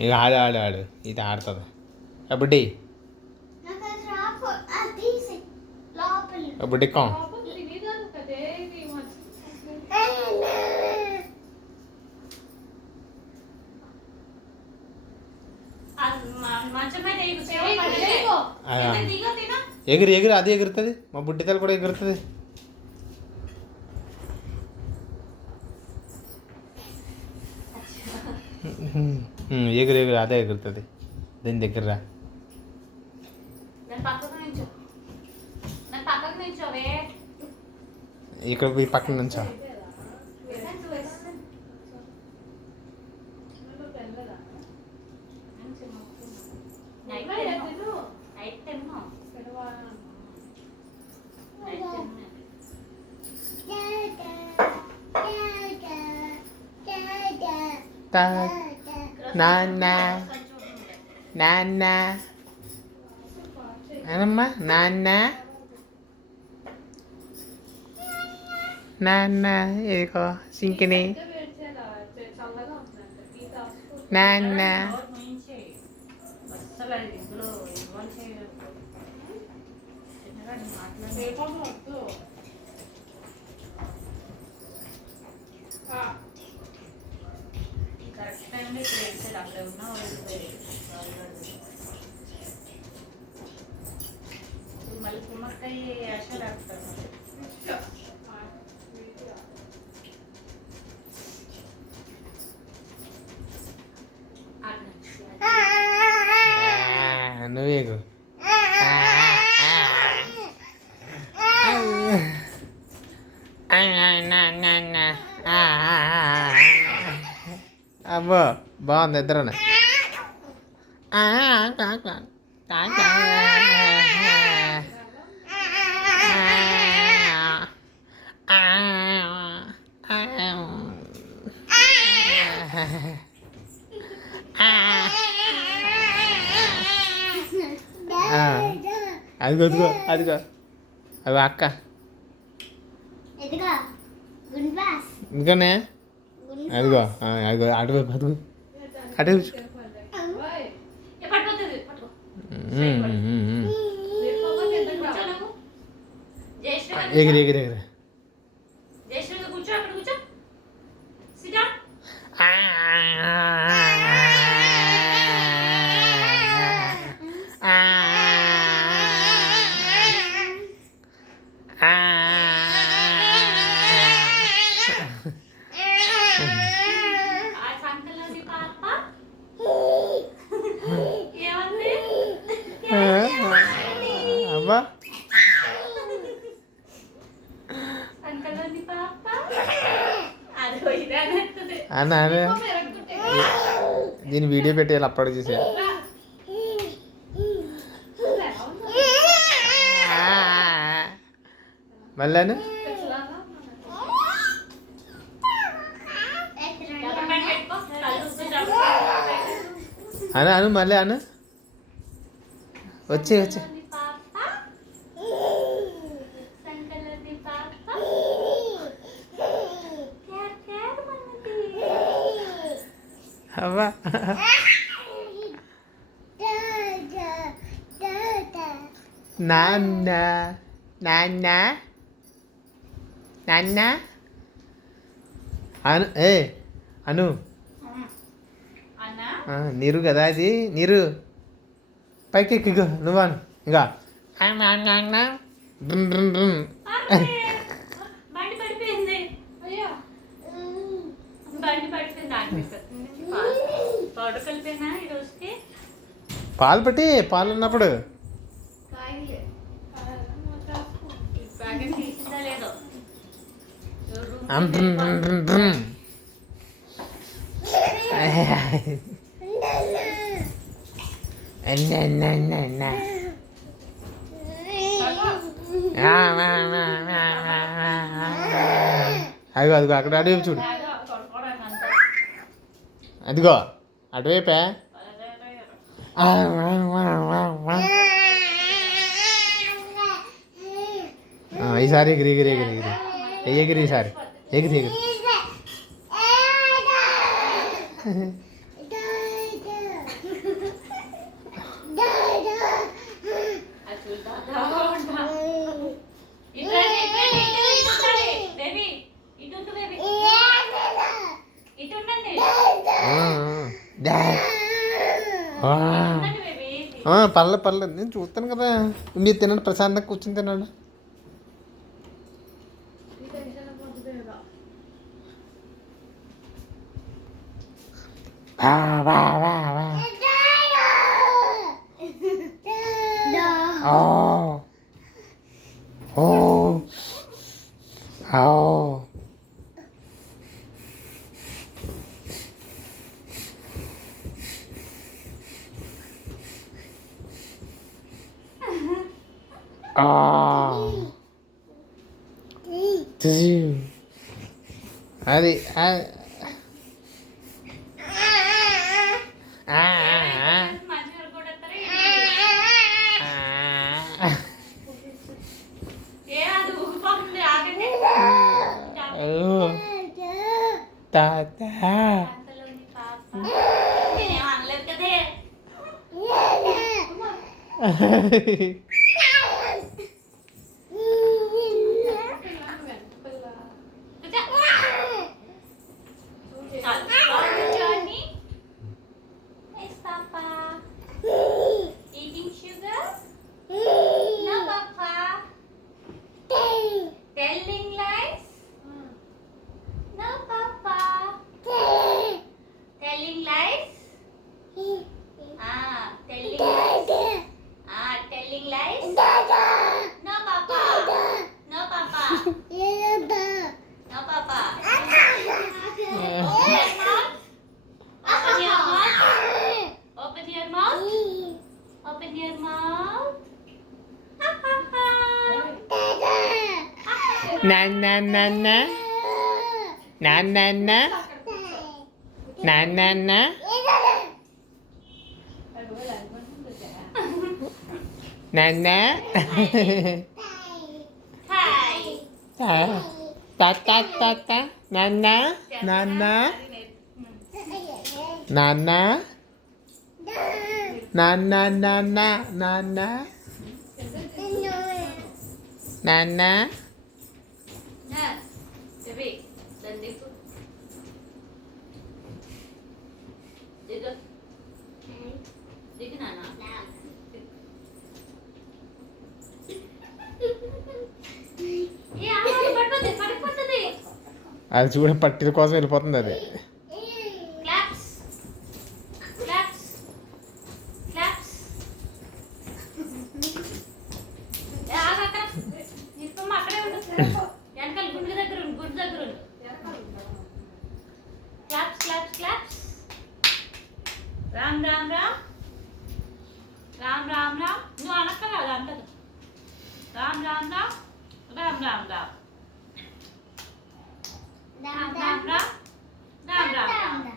ఇక ఆడు ఆడు ఆడు ఇది ఆడుతుంది బుడ్డి బుడ్డిక్కం ఎగిరి ఎగిరి అది ఎగురుతుంది మా బుడ్డితలు కూడా ఎగురుతుంది ఎగురు ఎగురు అదే ఎగురుతుంది దీని దగ్గర రా ఇక్కడ ఈ పక్కన నుంచో నాన్న నాన్న అనమ్మా నాన్న నాన్న ఏకో సింకిని నాన్న మళ్ళీ కుమ్మక్కయ్య అసలు ఆడతారు నువ్వేగు అబ్బో బాగుంది ఇద్దరు అదిగో అదిగో అదిగో అవి అక్క ఇంకానే అదిగో అదిగో అటువైపు అదిగో అటువైపు ఎగిరి ఎగిరి ఎగిరి అబ్బా అన్న దీని వీడియో పెట్టేయాలి అప్లోడ్ చేసే మళ్ళీ అను అను మళ్ళీ అను వచ్చే వచ్చే అవ్వా నాన్న నాన్న నాన్న అను అను నీరు కదా అది నీరు పైకి ఎక్కిగో నువ్వాను ఇంకా పాలు పెట్టి పాలు ఉన్నప్పుడు అదిగో అదిగో అక్కడ అటువైపు చూడు అదిగో అటువైపే ఈసారి ఎగిరి ఎగిరి ఎగిరి ఎగిరి ఈసారి ఎగిరి ఎగిరి అది చూద్దా ఇటు రండి, ఇటు ఉండాలి. బేబీ ఇటు ఉండు బేబీ, ఇటు ఉండండి. ఉండండి బేబీ. పర్లేదు నేను చూస్తాను కదా. మీరు తినండి, ప్రశాంతంగా కూర్చొని తినండి. అది మంచిగా కూడా వస్తారా? ఏ అది ఊగిపోతుంది, ఆగండి. తాత అంతలోని పాప నేనేం అనలేదు కదే. Johnny, is Papa eating sugar? No, Papa. Telling lies? No, Papa. Telling lies? Telling lies. Telling lies? No, Papa. No, Papa. No, Papa. Open your mouth. Open your mouth. Open your mouth. Na na na na na na na na na na na na Hi. ta ta ta ta na na na na na na na na na na na na na Baby, dan dito. Dito. Dito na na. పడిపోతుంది. అది చూడ పట్టిల కోసం వెళ్ళిపోతుంది అది. Claps claps claps. నిప్పమ్మ అక్కడే ఉండు. వెనకాల గుండు దగ్గర ఉండు, గుండు దగ్గర ఉండు. Claps claps claps. Ram Ram Ram Ram Ram Ram. నువ్వు అనక్కర్లేదు, అంటదు. రామ్ రామ్ రామ్ రామ్ రామ్ రామ్ రామ్ రామ్ రామ్ రామ్ రామ్ రామ్.